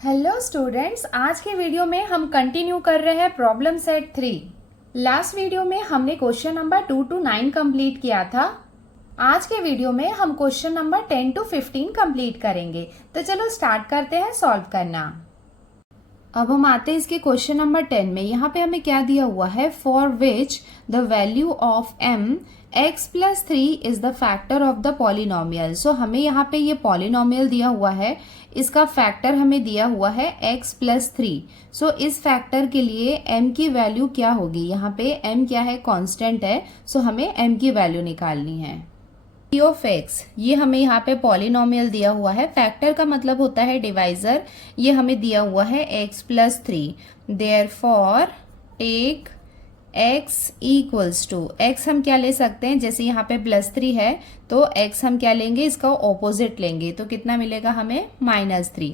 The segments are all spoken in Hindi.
हेलो स्टूडेंट्स, आज के वीडियो में हम कंटिन्यू कर रहे हैं प्रॉब्लम सेट 3। लास्ट वीडियो में हमने क्वेश्चन नंबर 2 to 9 कंप्लीट किया था। आज के वीडियो में हम क्वेश्चन नंबर 10 to 15 कंप्लीट करेंगे। तो चलो स्टार्ट करते हैं सॉल्व करना। अब हम आते हैं इसके क्वेश्चन नंबर 10 में। यहाँ पे हमें क्या दिया हुआ है, for which the value of m x+3 is the factor of the polynomial. So हमें यहाँ पे ये पॉलिनोमियल दिया हुआ है, इसका फैक्टर हमें दिया हुआ है x+3। सो इस फैक्टर के लिए m की वैल्यू क्या होगी, यहाँ पे m क्या है, कांस्टेंट है। सो हमें m की वैल्यू निकालनी है। p ऑफ x, ये हमें यहाँ पे पॉलिनोमियल दिया हुआ है, फैक्टर का मतलब होता है डिवाइजर। ये हमें दिया हुआ है x+3। Therefore take x equals to, x हम क्या ले सकते हैं, जैसे यहाँ पे +3 है तो x हम क्या लेंगे, इसका ऑपोजिट लेंगे, तो कितना मिलेगा हमें, -3।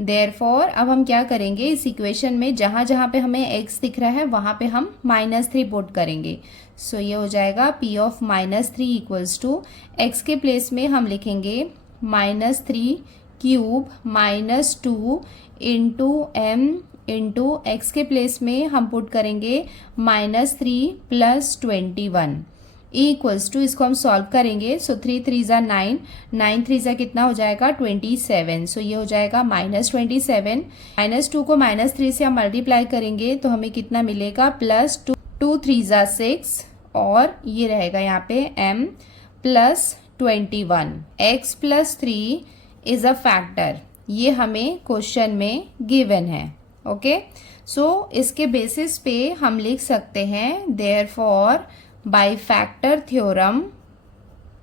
देयरफॉर अब हम क्या करेंगे, इस इक्वेशन में जहाँ जहाँ पे हमें x दिख रहा है वहाँ पे हम -3 पुट करेंगे। सो ये हो जाएगा p of -3 equals to, x के प्लेस में हम लिखेंगे -3 cube -2 into m into x के प्लेस में हम पुट करेंगे -3 + 21 इक्वल्स टू, इसको हम सॉल्व करेंगे। सो 3 3 ज़ा 9, 9 3 ज़ा कितना हो जाएगा, 27। सो ये हो जाएगा -27। -2 को -3 से हम मल्टीप्लाई करेंगे तो हमें कितना मिलेगा, +2, 2 3 ज़ा 6 और ये रहेगा यहाँ पे m + 21। x+3 is a factor, ये हमें क्वेश्चन में गिवन है। ओके, सो इसके बेसिस पे हम लिख सकते हैं therefore by factor theorem.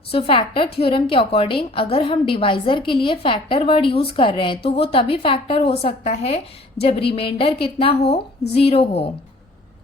So factor theorem के अकॉर्डिंग अगर हम डिवाइजर के लिए फैक्टर वर्ड यूज कर रहे हैं तो वो तभी फैक्टर हो सकता है जब रिमाइंडर कितना हो, 0 हो।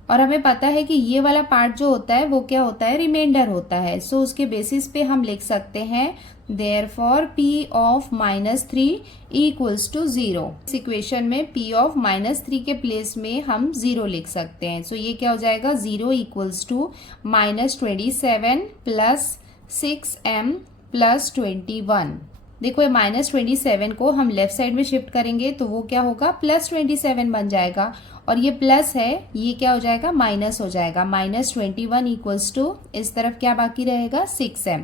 और हमें पता है कि ये वाला पार्ट जो होता है वो क्या होता है, रिमाइंडर होता है। सो उसके बेसिस पे हम लिख सकते हैं therefore p of -3 equals to 0। इस इक्वेशन में p ऑफ -3 के प्लेस में हम 0 लिख सकते हैं। सो ये क्या हो जाएगा, 0 इक्वल्स टू -27 + 6m + 21। देखो ये -27 को हम लेफ्ट साइड में शिफ्ट करेंगे तो वो क्या होगा, +27 बन जाएगा। और ये प्लस है, ये क्या हो जाएगा, माइनस हो जाएगा। -21 इक्वल्स टू, इस तरफ क्या बाकी रहेगा, 6m।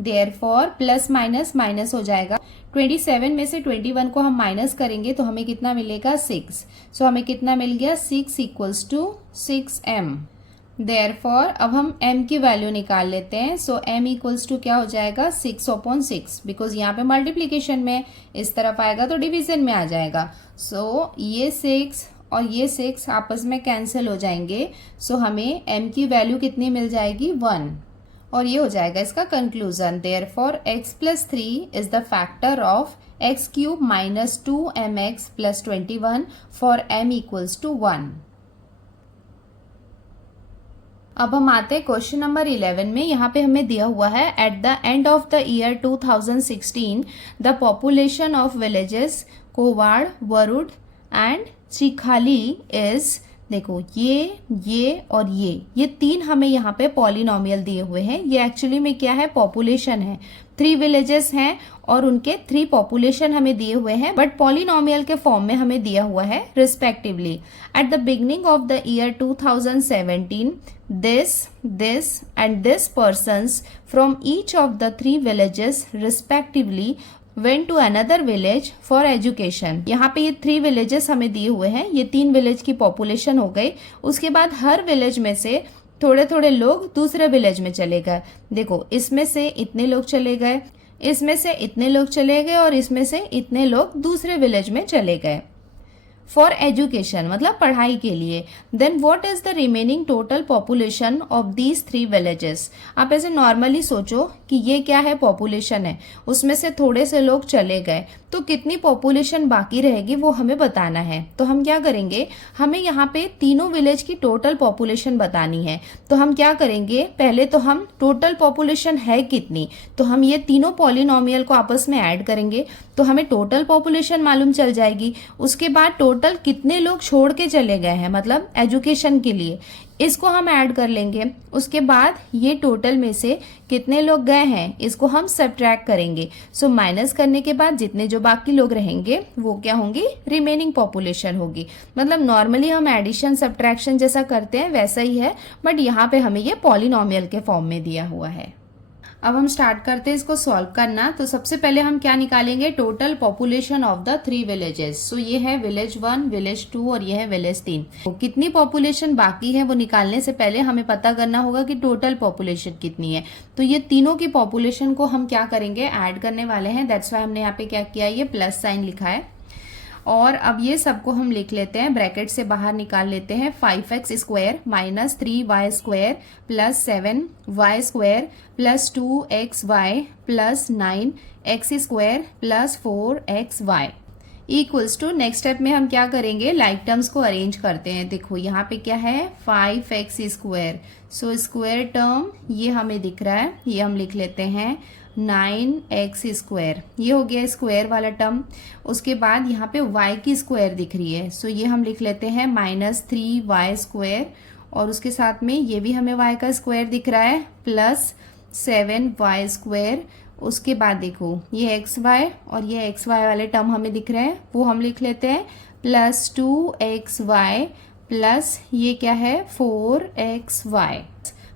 Therefore plus minus minus हो जाएगा। 27 में से 21 को हम माइनस करेंगे तो हमें कितना मिलेगा, 6। सो हमें कितना मिल गया, 6 इक्वल्स टू 6m। देयरफॉर अब हम m की वैल्यू निकाल लेते हैं। सो m इक्वल्स टू क्या हो जाएगा, 6/6, बिकॉज यहाँ पे मल्टीप्लीकेशन में इस तरफ आएगा तो डिवीजन में आ जाएगा। सो ये 6 और ये 6 आपस में कैंसिल हो जाएंगे। सो हमें m की वैल्यू कितनी मिल जाएगी, 1। और ये हो जाएगा इसका conclusion. Therefore x+3 is the factor of x³ - 2mx + 21 for m equals to 1। अब हम आते हैं क्वेश्चन नंबर 11 में। यहाँ पे हमें दिया हुआ है, at the end of the year 2016 the population of villages Kowad, Warud and Chikhali is, देखो ये और ये 3 हमें यहाँ पे पॉलिनोमियल दिए हुए हैं। ये एक्चुअली में क्या है, पॉपुलेशन है। 3 विलेजेस हैं और उनके 3 पॉपुलेशन हमें दिए हुए हैं, बट पॉलिनोमियल के फॉर्म में हमें दिया हुआ है respectively. At the beginning of the year 2017 this and this persons from each of the 3 villages respectively went to another village for education। यहाँ पे ये 3 विलेजेस हमें दिए हुए हैं, ये 3 विलेज की पॉपुलेशन हो गई। उसके बाद हर विलेज में से थोड़े थोड़े लोग दूसरे विलेज में चले गए। देखो इसमें से इतने लोग चले गए, इसमें से इतने लोग चले गए और इसमें से इतने लोग दूसरे विलेज में चले गए फॉर एजुकेशन, मतलब पढ़ाई के लिए। Then what is the remaining total population of these 3 villages. आप ऐसे नॉर्मली सोचो कि ये क्या है, पॉपुलेशन है, उसमें से थोड़े से लोग चले गए तो कितनी पॉपुलेशन बाकी रहेगी वो हमें बताना है। तो हम क्या करेंगे, हमें यहाँ पे तीनों विलेज की टोटल पॉपुलेशन बतानी है। तो हम क्या करेंगे, पहले तो हम टोटल पॉपुलेशन है कितनी, तो हम ये तीनों पॉलिनोमियल को आपस में ऐड करेंगे तो हमें टोटल पॉपुलेशन मालूम चल जाएगी। उसके बाद टोटल टोटल कितने लोग छोड़ के चले गए हैं, मतलब एजुकेशन के लिए, इसको हम ऐड कर लेंगे। उसके बाद ये टोटल में से कितने लोग गए हैं इसको हम सब्ट्रैक्ट करेंगे। सो माइनस करने के बाद जितने जो बाकी लोग रहेंगे वो क्या होंगी, रिमेनिंग पॉपुलेशन होगी। मतलब नॉर्मली हम एडिशन सब्ट्रैक्शन जैसा करते हैं वैसा ही है, बट यहाँ पे हमें ये पॉलिनोमियल के फॉर्म में दिया हुआ है। अब हम स्टार्ट करते हैं इसको सॉल्व करना। तो सबसे पहले हम क्या निकालेंगे, total population of the 3 villages. So ये है विलेज 1, विलेज 2 और ये है विलेज 3। तो कितनी पॉपुलेशन बाकी है वो निकालने से पहले हमें पता करना होगा कि टोटल पॉपुलेशन कितनी है। तो ये तीनों की पॉपुलेशन को हम क्या करेंगे, ऐड करने वाले हैं। दैट्स वाई हमने यहाँ पे क्या किया, ये प्लस साइन लिखा है। और अब ये सबको हम लिख लेते हैं, ब्रैकेट से बाहर निकाल लेते हैं। 5x square minus 3y square plus 7y square plus 2xy plus 9x square plus 4xy equals to, next step में हम क्या करेंगे, लाइक टर्म्स को अरेंज करते हैं। देखो यहाँ पे क्या है, 5x square. So square term ये हमें दिख रहा है, ये हम लिख लेते हैं 9x स्क्वायर, ये हो गया स्क्वायर वाला टर्म। उसके बाद यहाँ पे y की स्क्वायर दिख रही है, सो ये हम लिख लेते हैं -3y स्क्वायर। और उसके साथ में ये भी हमें y का स्क्वायर दिख रहा है प्लस 7y स्क्वायर। उसके बाद देखो ये xy और ये xy वाले टर्म हमें दिख रहे हैं, वो हम लिख लेते हैं प्लस 2xy प्लस ये क्या है 4xy।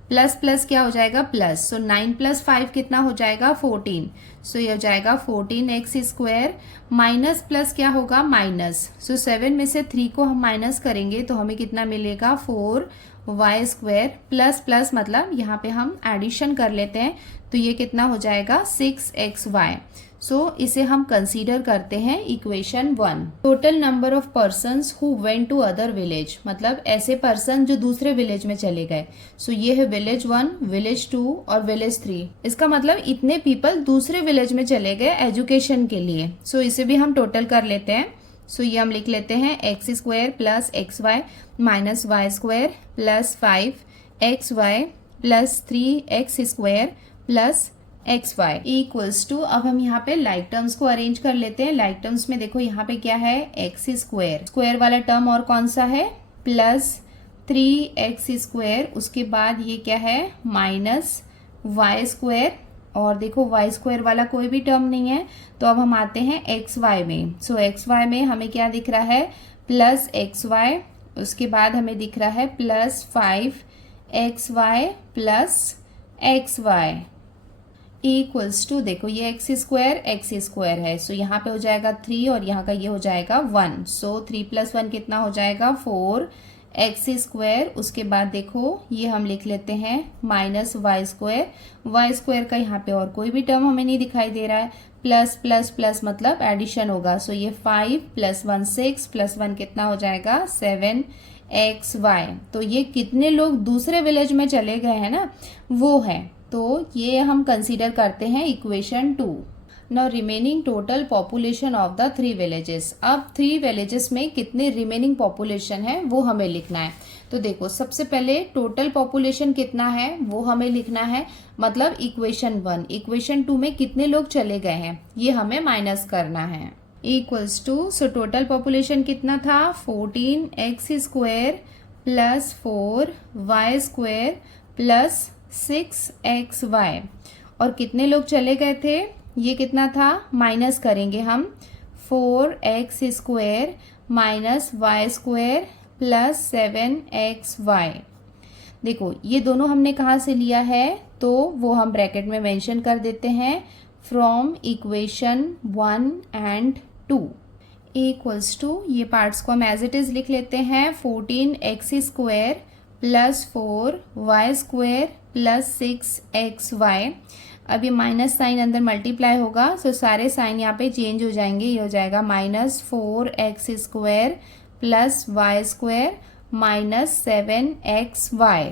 प्लस प्लस क्या हो जाएगा, प्लस। सो 9 प्लस 5 कितना हो जाएगा, 14। सो ये हो जाएगा 14x स्क्वायर माइनस प्लस क्या होगा, माइनस। सो 7 में से 3 को हम माइनस करेंगे तो हमें कितना मिलेगा, 4y स्क्वायर प्लस प्लस मतलब यहाँ पे हम एडिशन कर लेते हैं तो ये कितना हो जाएगा 6xy। सो इसे हम कंसीडर करते हैं equation 1। Total number of persons who went to other village, मतलब ऐसे पर्सन जो दूसरे विलेज में चले गए। सो ये है विलेज 1, विलेज 2 और विलेज 3। इसका मतलब इतने पीपल दूसरे विलेज में चले गए एजुकेशन के लिए। सो इसे भी हम टोटल कर लेते हैं। सो ये हम लिख लेते हैं x square plus xy minus y square plus 5xy plus 3x square plus xy equals to, अब हम यहाँ पे लाइक टर्म्स को अरेंज कर लेते हैं। लाइक टर्म्स में देखो यहाँ पे क्या है, x स्क्वायर, स्क्वायर वाला टर्म और कौन सा है, प्लस 3x स्क्वायर। उसके बाद ये क्या है, माइनस y स्क्वायर। और देखो y स्क्वायर वाला कोई भी टर्म नहीं है, तो अब हम आते हैं xy में। सो xy में हमें क्या दिख रहा है, प्लस xy। उसके बाद हमें दिख रहा है plus 5xy plus xy equals to, देखो ये x स्क्वायर है। सो यहाँ पे हो जाएगा 3 और यहाँ का ये हो जाएगा 1। सो 3 + 1 कितना हो जाएगा, 4x स्क्वायर। उसके बाद देखो ये हम लिख लेते हैं minus y square. y square का यहाँ पे और कोई भी टर्म हमें नहीं दिखाई दे रहा है, प्लस प्लस प्लस मतलब एडिशन होगा। सो ये 5 + 1 6 + 1 कितना हो जाएगा, 7xy। तो ये कितने लोग दूसरे विलेज में चले गए हैं ना, वो है। तो ये हम कंसीडर करते हैं equation 2। Now remaining total population of the 3 villages. अब 3 विलेजेस में कितने रिमेनिंग पॉपुलेशन है वो हमें लिखना है। तो देखो सबसे पहले टोटल पॉपुलेशन कितना है वो हमें लिखना है, मतलब इक्वेशन 1। इक्वेशन 2 में कितने लोग चले गए हैं ये हमें माइनस करना है, equals to. So total population कितना था, 14x square plus 4y square plus 6xy। और कितने लोग चले गए थे, ये कितना था, माइनस करेंगे हम 4x square minus y square plus 7xy। देखो ये दोनों हमने कहाँ से लिया है, तो वो हम ब्रैकेट में मेंशन कर देते हैं, from equation 1 and 2 equals to. ये पार्ट्स को हम एज इट इज लिख लेते हैं, 14x square plus 4y square plus 6xy। अब ये माइनस साइन अंदर मल्टीप्लाई होगा, सो सारे साइन यहाँ पे चेंज हो जाएंगे। ये हो जाएगा -4x square plus y square minus 7xy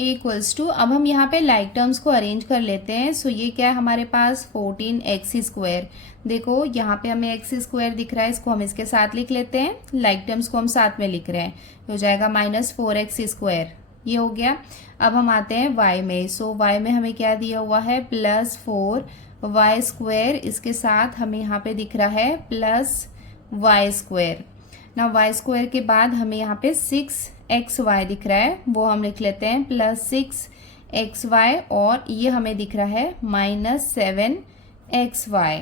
equals to. अब हम यहाँ पे लाइक टर्म्स को अरेंज कर लेते हैं। सो ये क्या है हमारे पास, 14x स्क्वायर। देखो यहाँ पे हमें x स्क्वायर दिख रहा है, इसको हम इसके साथ लिख लेते हैं। लाइक टर्म्स को हम साथ में लिख रहे हैं, हो जाएगा -4x स्क्वायर, ये हो गया। अब हम आते हैं y में। सो y में हमें क्या दिया हुआ है, प्लस 4y स्क्वायर। इसके साथ हमें यहाँ पे दिख रहा है प्लस y स्क्वायर। ना वाई स्क्वायर के बाद हमें यहाँ पे 6xy दिख रहा है, वो हम लिख लेते हैं प्लस 6xy, और ये हमें दिख रहा है माइनस 7xy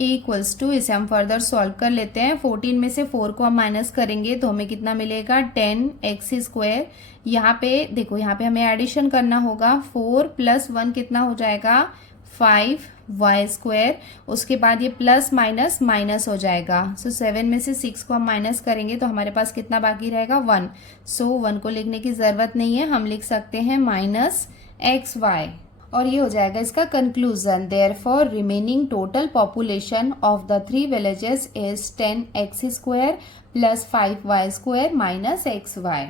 इक्वल्स टू, इसे हम फर्दर सॉल्व कर लेते हैं। 14 में से 4 को हम माइनस करेंगे तो हमें कितना मिलेगा 10x²। यहाँ पे देखो, यहाँ पे हमें एडिशन करना होगा, 4 + 1 कितना हो जाएगा 5y²। उसके बाद ये प्लस माइनस माइनस हो जाएगा, सो 7 में से 6 को हम माइनस करेंगे तो हमारे पास कितना बाकी रहेगा 1। सो 1 को लिखने की ज़रूरत नहीं है, हम लिख सकते हैं -xy, और ये हो जाएगा इसका conclusion. Therefore remaining total population of the 3 villages is 10x² + 5y² - xy।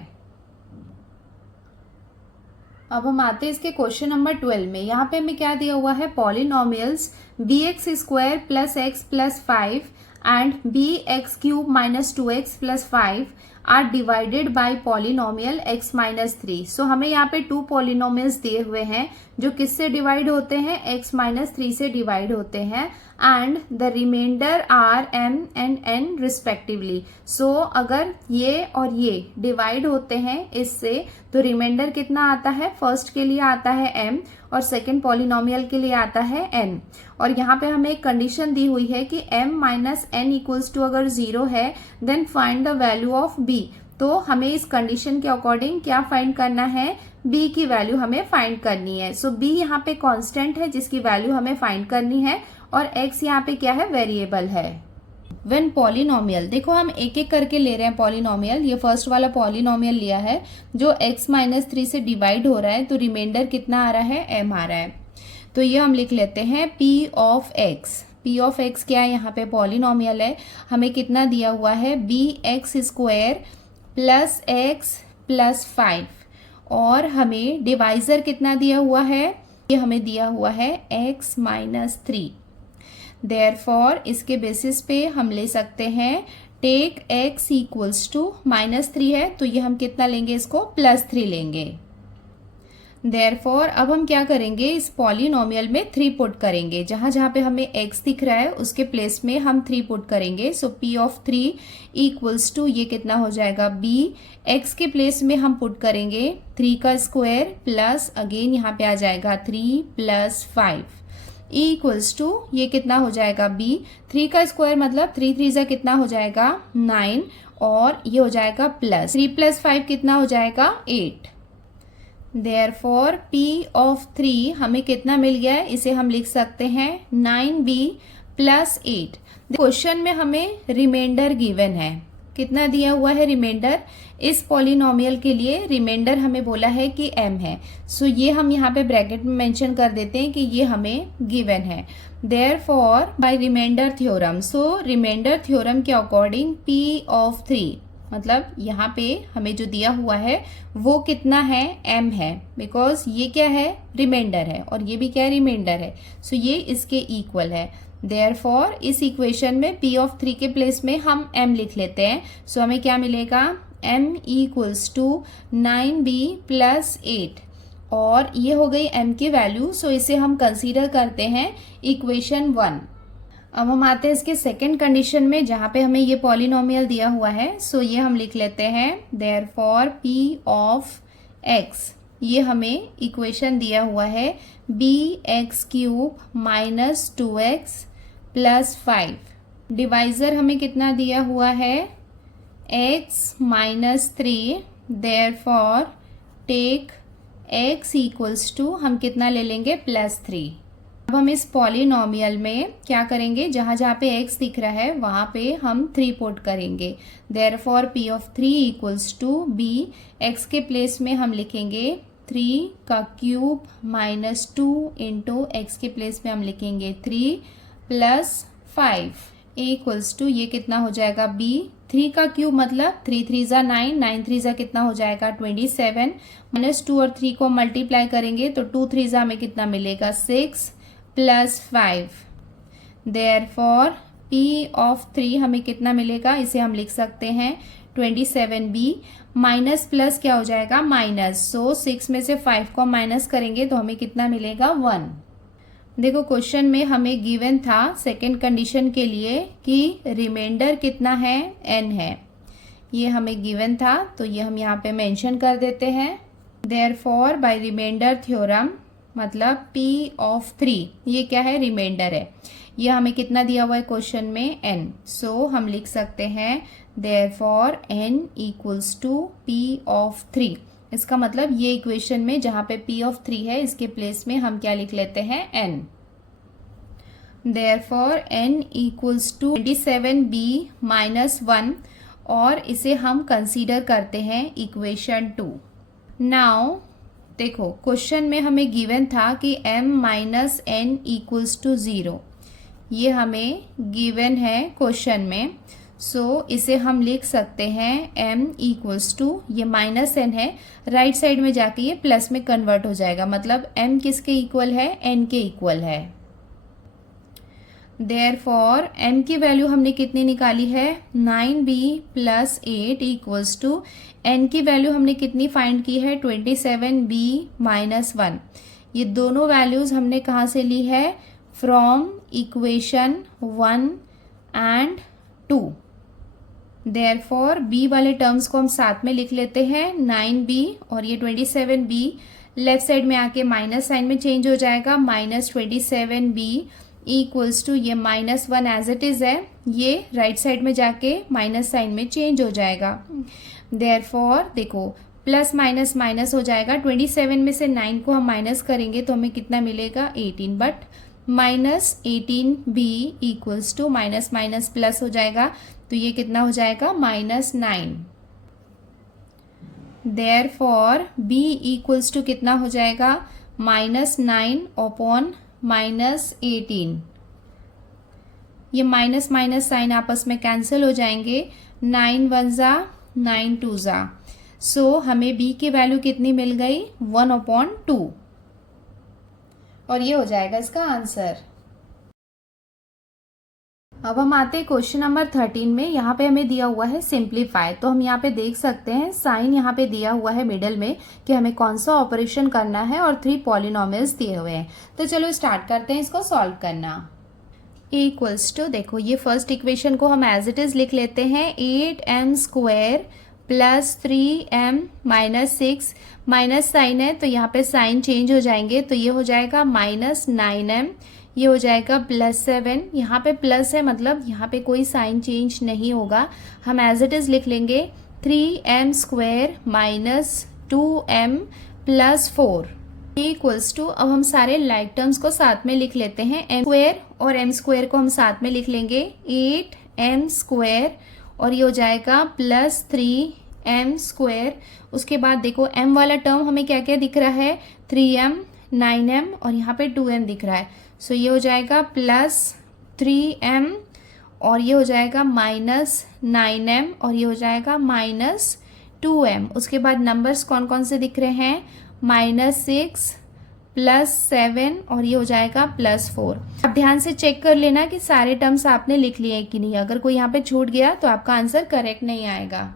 अब हम आते हैं इसके क्वेश्चन नंबर 12 में। यहाँ पे हमें क्या दिया हुआ है, polynomials bx² + x + 5 and bx³ - 2x + 5 are divided by polynomial x - 3। So हमें यहाँ पे 2 पॉलिनोमियल्स दिए हुए हैं जो किससे डिवाइड होते हैं, x - 3 से डिवाइड होते हैं, and the remainder are m and n respectively. So अगर ये और ये डिवाइड होते हैं इससे, तो रिमाइंडर कितना आता है, फर्स्ट के लिए आता है m और सेकेंड पॉलिनोमियल के लिए आता है n। और यहाँ पे हमें एक कंडीशन दी हुई है कि m - n = अगर 0 है then find the value of b। तो हमें इस कंडीशन के अकॉर्डिंग क्या फाइंड करना है, b की वैल्यू हमें फाइंड करनी है। सो b यहाँ पे कांस्टेंट है जिसकी वैल्यू हमें फाइंड करनी है, और x यहाँ पे क्या है, वेरिएबल है। व्हेन पॉलिनोमियल, देखो हम एक एक करके ले रहे हैं पॉलिनोमियल। ये फर्स्ट वाला पॉलिनोमियल लिया है जो x - 3 से डिवाइड हो रहा है, तो रिमाइंडर कितना आ रहा है, m आ रहा है। तो ये हम लिख लेते हैं p of x। p of x क्या है, यहाँ पे पॉलिनोमियल है, हमें कितना दिया हुआ है bx² + x + 5, और हमें डिवाइजर कितना दिया हुआ है, ये हमें दिया हुआ है x - 3। देयरफॉर इसके बेसिस पे हम ले सकते हैं टेक x = -3 है, तो ये हम कितना लेंगे, इसको +3 लेंगे। देयरफॉर अब हम क्या करेंगे, इस पॉलिनोमियल में 3 पुट करेंगे, जहां जहां पे हमें x दिख रहा है उसके प्लेस में हम 3 पुट करेंगे। सो p ऑफ 3 = ये कितना हो जाएगा b, x के प्लेस में हम पुट करेंगे 3 का स्क्वायर प्लस अगेन यहाँ पे आ जाएगा 3 + 5 = ये कितना हो जाएगा b, 3 का स्क्वायर मतलब 3 3 जा कितना हो जाएगा 9, और ये हो जाएगा प्लस 3 + 5 कितना हो जाएगा 8। देयरफॉर p ऑफ 3 हमें कितना मिल गया है, इसे हम लिख सकते हैं 9b + 8। क्वेश्चन में हमें रिमाइंडर गिवन है, कितना दिया हुआ है रिमाइंडर, इस पॉलिनोमियल के लिए रिमाइंडर हमें बोला है कि m है। सो ये हम यहाँ पे ब्रैकेट में मेंशन कर देते हैं कि ये हमें गिवन है। Therefore by remainder theorem, so remainder theorem के अकॉर्डिंग p ऑफ 3 मतलब यहाँ पे हमें जो दिया हुआ है वो कितना है, m है, बिकॉज ये क्या है, रिमाइंडर है, और ये भी क्या है, रिमाइंडर है। सो ये इसके इक्वल है। देयरफॉर इस इक्वेशन में p ऑफ 3 के प्लेस में हम m लिख लेते हैं। सो हमें क्या मिलेगा, m = 9b + 8, और ये हो गई m की वैल्यू। सो इसे हम कंसीडर करते हैं इक्वेशन 1। अब हम आते हैं इसके सेकेंड कंडीशन में, जहाँ पे हमें ये पॉलिनोमियल दिया हुआ है। सो ये हम लिख लेते हैं देयरफॉर p ऑफ x, ये हमें इक्वेशन दिया हुआ है bx³ - 2x + 5। डिवाइजर हमें कितना दिया हुआ है x - 3। देयरफॉर टेक x = हम कितना ले लेंगे +3। अब हम इस पॉलिनोमियल में क्या करेंगे, जहाँ जहाँ पे x दिख रहा है वहाँ पे हम 3 पुट करेंगे। Therefore p of 3 = b, x के प्लेस में हम लिखेंगे 3 का क्यूब - 2 इंटू x के प्लेस में हम लिखेंगे 3 + 5 = ये कितना हो जाएगा b, 3 का क्यूब मतलब 3 3 जा 9, 9 3 जा कितना हो जाएगा 27, -2 और 3 को मल्टीप्लाई करेंगे तो 2 3 जा हमें कितना मिलेगा 6 + 5। देयरफॉर p ऑफ 3 हमें कितना मिलेगा, इसे हम लिख सकते हैं 27b, माइनस प्लस क्या हो जाएगा माइनस। सो 6 में से 5 को माइनस करेंगे तो हमें कितना मिलेगा 1। देखो क्वेश्चन में हमें गिवन था सेकेंड कंडीशन के लिए कि रिमाइंडर कितना है n है। ये हमें गिवन था तो ये हम यहाँ पे मेंशन कर देते हैं। देयरफॉर बाय रिमाइंडर थ्योरम मतलब P ऑफ 3, ये क्या है, रिमाइंडर है। ये हमें कितना दिया हुआ है क्वेश्चन में, n। सो हम लिख सकते हैं therefore n equals to P of 3। इसका मतलब ये इक्वेशन में जहाँ पे P ऑफ 3 है इसके प्लेस में हम क्या लिख लेते हैं, n। Therefore n equals to 27b minus 1 और इसे हम कंसीडर करते हैं इक्वेशन 2। नाउ देखो क्वेश्चन में हमें गिवन था कि m minus n equals to 0, ये हमें गिवन है क्वेश्चन में। सो इसे हम लिख सकते हैं m इक्वल्स टू, ये माइनस n है, राइट साइड में जाके ये प्लस में कन्वर्ट हो जाएगा, मतलब m किसके इक्वल है, n के इक्वल है। देयरफॉर m की वैल्यू हमने कितनी निकाली है, 9b plus 8 equals to n की वैल्यू हमने कितनी फाइंड की है, 27b माइनस 1। ये दोनों वैल्यूज हमने कहाँ से ली है, from equation 1 and 2। Therefore b वाले टर्म्स को हम साथ में लिख लेते हैं, 9b और ये 27b लेफ्ट साइड में आके माइनस साइन में चेंज हो जाएगा, माइनस 27b इक्वल्स टू ये माइनस 1 एज इट इज है, ये राइट साइड में जाके माइनस साइन में चेंज हो जाएगा। देयरफॉर देखो प्लस माइनस माइनस हो जाएगा, 27 में से 9 को हम माइनस करेंगे तो हमें कितना मिलेगा, 18, but minus 18b equals to minus minus plus हो जाएगा तो ये कितना हो जाएगा, minus 9। Therefore b equals to कितना हो जाएगा, माइनस 9 अपॉन माइनस 18। ये माइनस माइनस साइन आपस में कैंसिल हो जाएंगे, 9 1 जा 9 2 जा। सो हमें b की वैल्यू कितनी मिल गई, 1/2 और ये हो जाएगा इसका आंसर। अब हम आते हैं क्वेश्चन नंबर 13 में। यहाँ पे हमें दिया हुआ है सिंप्लीफाई, तो हम यहाँ पे देख सकते हैं साइन यहाँ पे दिया हुआ है मिडल में कि हमें कौन सा ऑपरेशन करना है और 3 पॉलिनोमियल्स दिए हुए हैं। तो चलो स्टार्ट करते हैं इसको सॉल्व करना। इक्वल्स टू, देखो ये फर्स्ट इक्वेशन को हम एज इट इज लिख लेते हैं, 8m square plus 3m minus 6, minus sign है तो यहाँ पे साइन चेंज हो जाएंगे तो ये हो जाएगा माइनस 9m, ये हो जाएगा प्लस 7। यहाँ पे प्लस है मतलब यहाँ पे कोई साइन चेंज नहीं होगा, हम एज इट इज लिख लेंगे 3m square minus 2m plus 4 equals to, अब हम सारे लाइक टर्म्स को साथ में लिख लेते हैं, m स्क्वायर और m स्क्वायर को हम साथ में लिख लेंगे, 8m स्क्वायर और ये हो जाएगा प्लस 3m स्क्वायर। उसके बाद देखो m वाला टर्म हमें क्या क्या दिख रहा है, 3m 9m और यहाँ पे 2m दिख रहा है, सो ये हो जाएगा प्लस 3m और ये हो जाएगा माइनस 9m और ये हो जाएगा माइनस 2m। उसके बाद नंबर्स कौन कौन से दिख रहे हैं, माइनस 6 प्लस 7 और ये हो जाएगा प्लस 4। अब ध्यान से चेक कर लेना कि सारे टर्म्स आपने लिख लिए हैं कि नहीं, अगर कोई यहाँ पे छूट गया तो आपका आंसर करेक्ट नहीं आएगा।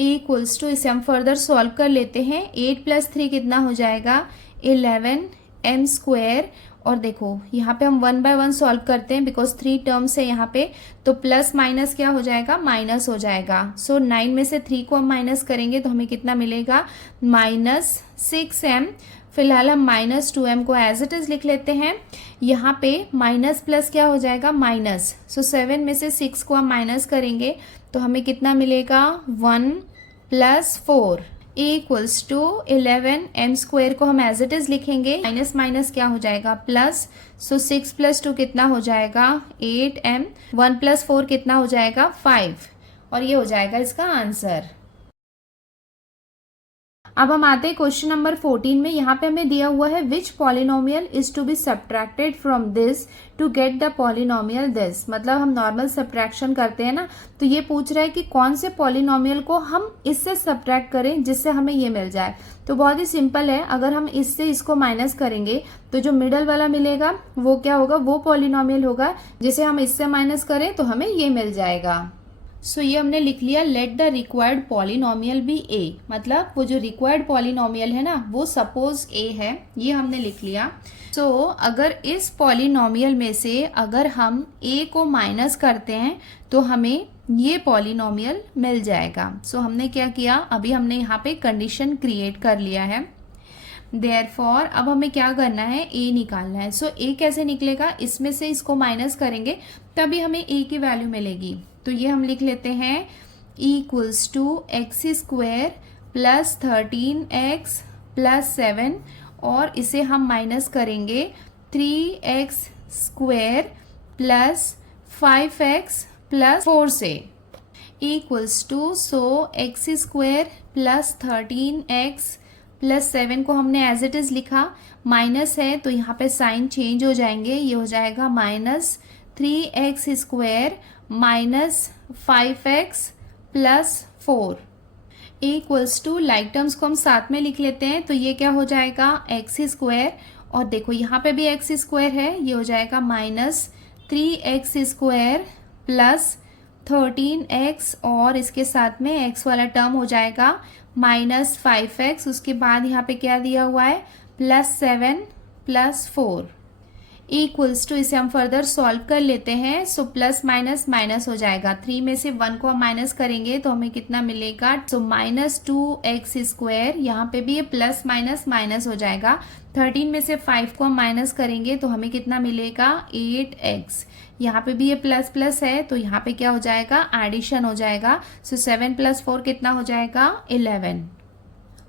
इक्वल्स टू, इसे हम फर्दर सॉल्व कर लेते हैं, 8 प्लस 3 कितना हो जाएगा, 11m स्क्वायर और देखो यहाँ पे हम 1 बाय 1 सॉल्व करते हैं बिकॉज 3 टर्म्स है यहाँ पे, तो प्लस माइनस क्या हो जाएगा, माइनस हो जाएगा। सो 9 में से 3 को हम माइनस करेंगे तो हमें कितना मिलेगा, माइनस 6m। फिलहाल हम माइनस 2m को एज इट इज लिख लेते हैं। यहाँ पे माइनस प्लस क्या हो जाएगा, माइनस, सो 7 में से 6 को हम माइनस करेंगे तो हमें कितना मिलेगा, 1 plus 4 equals to 11m square को हम एज इट इज लिखेंगे, माइनस माइनस क्या हो जाएगा, प्लस, सो 6 प्लस 2 कितना हो जाएगा, 8m, 1 प्लस 4 कितना हो जाएगा, 5 और ये हो जाएगा इसका आंसर। अब हम आते हैं क्वेश्चन नंबर 14 में। यहाँ पे हमें दिया हुआ है which polynomial is to be subtracted from this to get the polynomial this, मतलब हम नॉर्मल सब्ट्रैक्शन करते हैं ना, तो ये पूछ रहा है कि कौन से पॉलिनोमियल को हम इससे सब्ट्रैक्ट करें जिससे हमें ये मिल जाए। तो बहुत ही सिंपल है, अगर हम इससे इसको माइनस करेंगे तो जो मिडल वाला मिलेगा वो क्या होगा, वो पॉलिनोमियल होगा जिसे हम इससे माइनस करें तो हमें ये मिल जाएगा। सो ये हमने लिख लिया, let the required polynomial be A, मतलब वो जो रिक्वायर्ड पॉलिनोमियल है ना वो सपोज ए है, ये हमने लिख लिया। सो अगर इस पॉलिनोमियल में से अगर हम ए को माइनस करते हैं तो हमें ये पॉलिनोमियल मिल जाएगा। सो हमने क्या किया, अभी हमने यहाँ पे कंडीशन क्रिएट कर लिया है। देयरफॉर अब हमें क्या करना है, ए निकालना है। सो ए कैसे निकलेगा, इसमें से इसको माइनस करेंगे तभी हमें ए की वैल्यू मिलेगी। तो ये हम लिख लेते हैं equals to x square plus 13x plus 7 और इसे हम माइनस करेंगे 3x square plus 5x plus 4 से equals to, so x square plus 13x plus 7 को हमने एज इट इज लिखा, माइनस है तो यहाँ पे साइन चेंज हो जाएंगे, ये हो जाएगा minus 3x square minus 5x plus 4 equals to, like terms को हम साथ में लिख लेते हैं। तो ये क्या हो जाएगा एक्स स्क्वायर, और देखो यहाँ पे भी एक्स स्क्वायर है, ये हो जाएगा minus 3x square plus 13x और इसके साथ में x वाला टर्म हो जाएगा माइनस 5x, उसके बाद यहाँ पे क्या दिया हुआ है प्लस 7 प्लस 4 इक्वल्स टू, इसे हम फर्दर सॉल्व कर लेते हैं। सो प्लस माइनस माइनस हो जाएगा, 3 में से 1 को हम माइनस करेंगे तो हमें कितना मिलेगा, सो माइनस 2x स्क्वायर, यहाँ पे भी ये प्लस माइनस माइनस हो जाएगा। 13 में से 5 को हम माइनस करेंगे तो हमें कितना मिलेगा 8x, यहाँ पे भी ये प्लस प्लस है तो यहाँ पे क्या हो जाएगा एडिशन हो जाएगा। सो 7 प्लस 4 कितना हो जाएगा 11,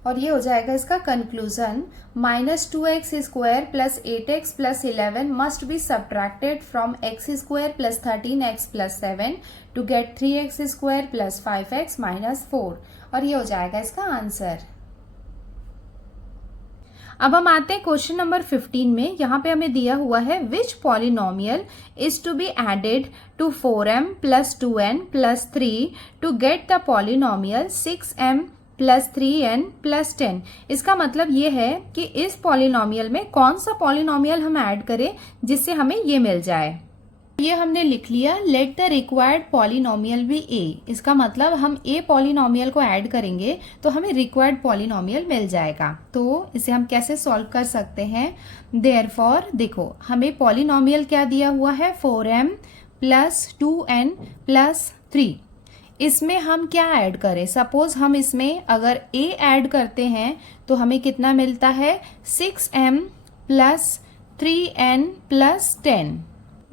और ये हो जाएगा इसका conclusion, minus 2x square plus 8x plus 11 must be subtracted from x square plus 13x plus 7 to get 3x square plus 5x minus 4, और ये हो जाएगा इसका आंसर। अब हम आते हैं क्वेश्चन नंबर 15 में। यहाँ पे हमें दिया हुआ है which polynomial is to be added to 4m plus 2n plus 3 to get the polynomial 6m plus 3n plus 10। इसका मतलब ये है कि इस पॉलिनोमियल में कौन सा पॉलिनोमियल हम ऐड करें जिससे हमें ये मिल जाए। ये हमने लिख लिया, let the required polynomial be A. इसका मतलब हम ए पॉलिनोमियल को ऐड करेंगे तो हमें रिक्वायर्ड पॉलिनोमियल मिल जाएगा। तो इसे हम कैसे सॉल्व कर सकते हैं, देयरफॉर देखो हमें पॉलिनोमियल क्या दिया हुआ है 4m प्लस 2n प्लस 3। इसमें हम क्या ऐड करें, सपोज हम इसमें अगर a ऐड करते हैं तो हमें कितना मिलता है 6m plus 3n plus 10।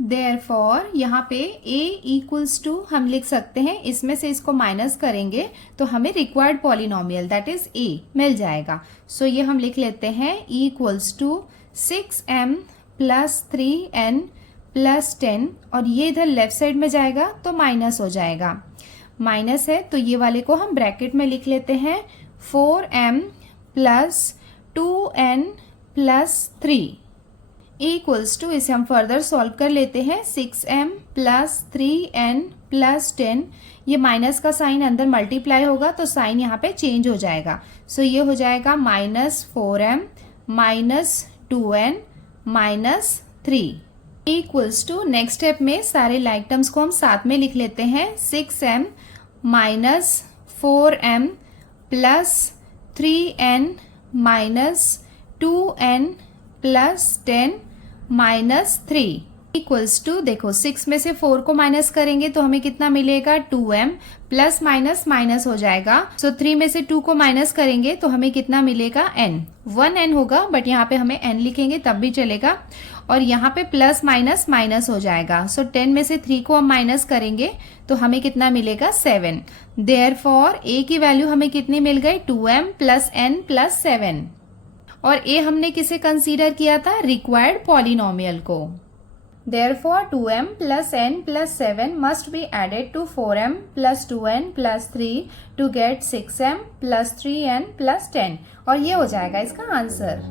Therefore यहाँ पे a इक्वल्स टू हम लिख सकते हैं, इसमें से इसको माइनस करेंगे तो हमें required polynomial that is a मिल जाएगा। सो ये हम लिख लेते हैं equals to 6m plus 3n plus 10, और ये इधर लेफ्ट साइड में जाएगा तो माइनस हो जाएगा, माइनस है तो ये वाले को हम ब्रैकेट में लिख लेते हैं 4m plus 2n plus 3 equals to, इसे हम फर्दर सॉल्व कर लेते हैं 6m प्लस 3n प्लस 10। ये माइनस का साइन अंदर मल्टीप्लाई होगा तो साइन यहाँ पे चेंज हो जाएगा। सो ये हो जाएगा minus 4m minus 2n minus 3 equals to, next step में सारे लाइक टर्म्स को हम साथ में लिख लेते हैं 6m minus 4m plus 3n minus 2n plus 10 minus 3 equals to, देखो 6 में से 4 को माइनस करेंगे तो हमें कितना मिलेगा 2m प्लस माइनस माइनस हो जाएगा। सो 3 में से 2 को माइनस करेंगे तो हमें कितना मिलेगा n, 1n होगा बट यहाँ पे हमें n लिखेंगे तब भी चलेगा, और यहाँ पे प्लस माइनस माइनस हो जाएगा। सो 10 में से 3 को हम माइनस करेंगे तो हमें कितना मिलेगा 7। देयरफॉर a की वैल्यू हमें कितनी मिल गई 2m प्लस n प्लस 7, और a हमने किसे कंसीडर किया था रिक्वायर्ड पॉलिनोमियल को। Therefore 2m plus n plus 7 must be added to 4m plus 2n plus 3 to get 6m plus 3n plus 10, और ये हो जाएगा इसका आंसर।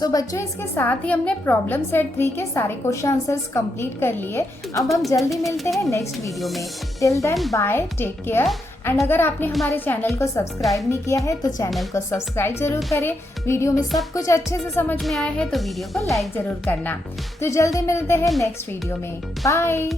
तो बच्चों इसके साथ ही हमने प्रॉब्लम सेट 3 के सारे क्वेश्चन आंसर्स कंप्लीट कर लिए। अब हम जल्दी मिलते हैं नेक्स्ट वीडियो में। Till then bye, take care, and अगर आपने हमारे चैनल को सब्सक्राइब नहीं किया है तो चैनल को सब्सक्राइब जरूर करें। वीडियो में सब कुछ अच्छे से समझ में आया है तो वीडियो को लाइक जरूर करना। तो जल्दी मिलते हैं नेक्स्ट वीडियो में। बाय।